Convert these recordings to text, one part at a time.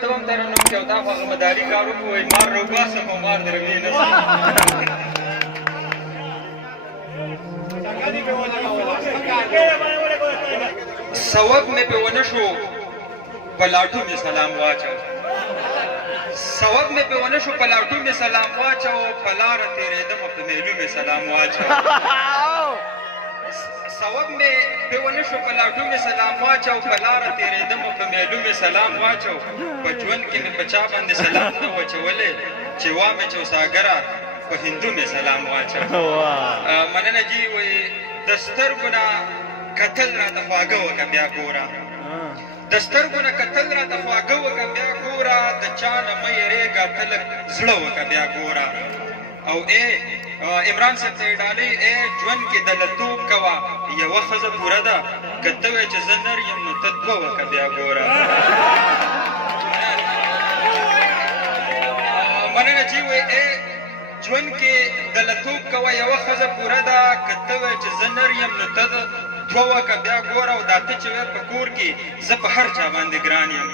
ته هم در نوم کې او دا خو هغه مداري کار وکړو وایي مار راوباسه خو مار در وینې نه ثواب مې پې ونه شو په لاټو مې سلام واچو ثواب مې پې ونه شو په لاټو مې سلام واچو په لاره تېرېدمه په میلو مې سلام واچو ثواب مې پې ونه شو په لاټو مې سلام واچو په لاره تېرېدمه په میلو مې سلام واچو په ژوند کې مې په چا باندې سلام نه واچولی چې وامې چوساګره په هندو مې سلام واچو مننه جي وایي د سترګو نه کتل راته خواږه وکړه بیا ګوره د سترګو نه کتل راته خواږه وکړه بیا ګوره د چا نه مه یېرېږه ته لږ زړه وکړه بیا ګوره او عمران صاحب ته یې ډالۍ ژوند کې دلتوب کوه یوه ښځه پوره ده که ته وایې چې زه نر یم نو ته دوه وکړه بیا ګوره مننه جي وایي ژوند کې دلتوب کوه یوه ښځه پوره ده که ته وایې چې زه نر یم نو ته دوه وکړه بیا ګوره او دا ته چې وایې په کور کې زه په هر چا باندې ګران یم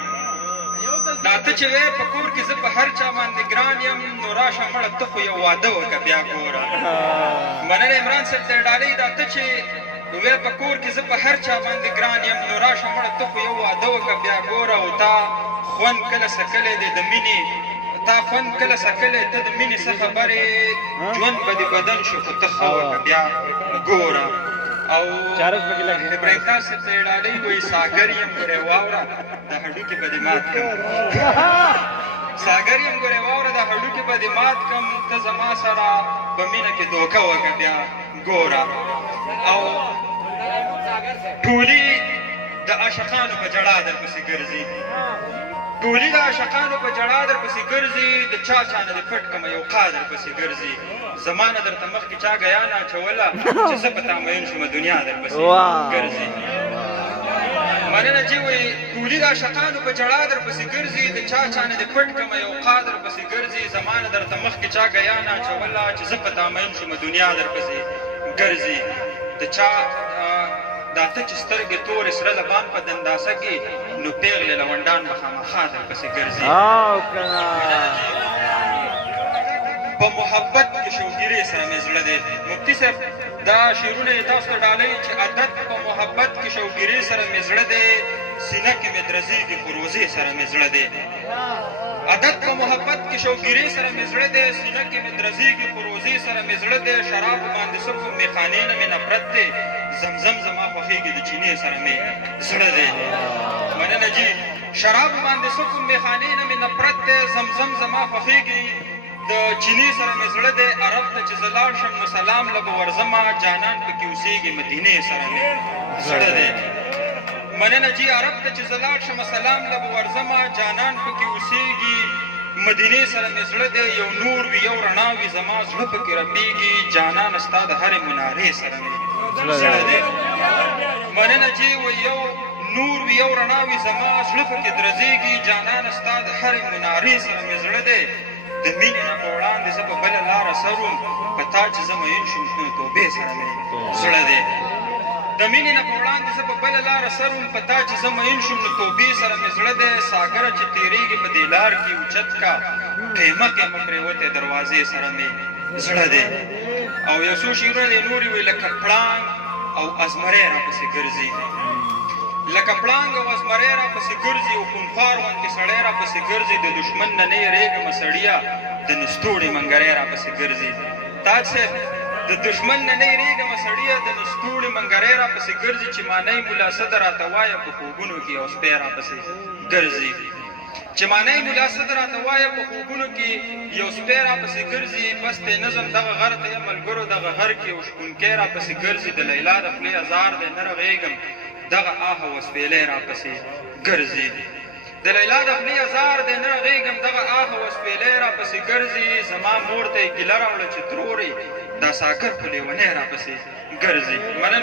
دا ته چې وایې په کور کې زه په هر چا باندې ګران یم نو راشه مړه ته خو یو واده وکړه بیا ګوره مننه عمران صاحب ته یې ډالۍ دا ته چې وایې په کور کې زه په هر چا باندې ګران یم نو راشه مړه ته خو یو واده وکړه بیا ګوره او تا خوند کله څکلی دی د مینې تا خوند کله څکلی ته د مینې څه خبرې ژوند به دې بدن شو خو ته ښه وکړه بیا ګوره او ابراهیم خان صاحب ته یې ډالۍ وایي ساګر یم ګورې واوره د هډوکي به دې مات کړم ساګر یم ګورې واوره د هډوکي به دې مات کړم ته زما سره په مینه کې دوکه وکړه بیا ګوره او ټولي د عاشقانو په ژړا درپسې ګرځي ټولي د عاشقانو په ژړا درپسې ګرځي د چا چا نه دې پټ کړمه یو قا درپسې ګرځي زما نه درته مخکې چا ګیا نه اچوله چې زه په تا مین شومه دنیا درپسې ګرځي مننه جي وایي ټولي د عاشقانو په ژړا درپسې ګرځي د چا چا نه دې پټ کړمه یو قا درپسې ګرځي زما نه درته مخکې چا ګیا نه اچوله چې زه په تا مین شومه دنیا درپسې ګرځي د چا دا ته چې سترګې تورې سره لبان په دنداسه کې نو پیغلې لونډان به خامخا درپسې ګرځي په محبت کې شوګیرې سره مې زړه دی مفتي صاحب دا شعرونه یې تاسو ته ډالۍ چې عادت په محبت کې شوګیرې سره مې زړه دی سینه کې مې درزېږي خو روزې سره مې زړه دی عادت په محبت کې شوګیرې سره مې زړه دی سینه کې مې درزېږي خو روزې سره مې زړه دی شراب باندې صرف میخانې نه مې نفرت دی زمزم زما خوښېږي د چینې سره مې زړه دی مننه جي شراب باندې صرف میخانې نه مې نفرت دی زمزم زما خوښېږي د چینې سره مې زړه دی عرب ته چې زه لاړ شم نو سلام له به ورځمه جانان پکې اوسېږي مدینې سره مې زړه دی مننه جي عرب ته چې زه لاړ شم سلام له به ورځمه جانان پکې اوسېږي مدینې سره مې زړه دی یو نور وي یو رڼا وي زما زړه پکې رپېږي جانان ستا د هرې منارې سره مې زړه دی مننه جي وایي یو نور وي یو رڼا وي زما زړه پکې درزېږي جانان ستا د هرې منارې سره مې زړه دی د مینې نه په وړاندې زه به بله لاره سروم په تا چې زه مین شوم نو توبې سره مې زړه دی د مینې نه په وړاندې زه به بله لاره سروم په تا چې زه مین شوم نو توبې سره مې زړه دی ساګره چې تېرېږي په دې لار کې اوچت کا قیمه قیمه پرېوتې دروازې سره مې زړه دی او یو څو شعرونه یې نورې وي لکه پړانګ او ازمری راپسې ګرځي لکه پړانګ او ازمری راپسې ګرځي او خونخوار غوندې سړی راپسې ګرځي د دښمن نه نه یېرېږمه سړیه د نستوړې منګری راپسې ګرځي تاج صاحب د دښمن نه نه یېرېږمه سړیه د نستوړې منګری راپسې ګرځي چې معنی ملا صد راته وایه په خوبونو کې یو سپی راپسې ګرځي چې معنی ملا صد راته وایه په خوبونو کې یو سپی راپسې ګرځي بس تی نظم دغه غر ته یم ملګرو دغه غر کې یو شپونکی راپسې ګرځي د لیلا د خولې ازار دی نه رغېږم دغه آه وسپېلی راپسې ګرځي د لیلا د خولې ازار دی نه رغېږم دغه آه وسپېلی راپسې ګرځي زما مور ته یې ګیله راوړه چې ترورې دا ساګر خو لیونی راپسې ګرځي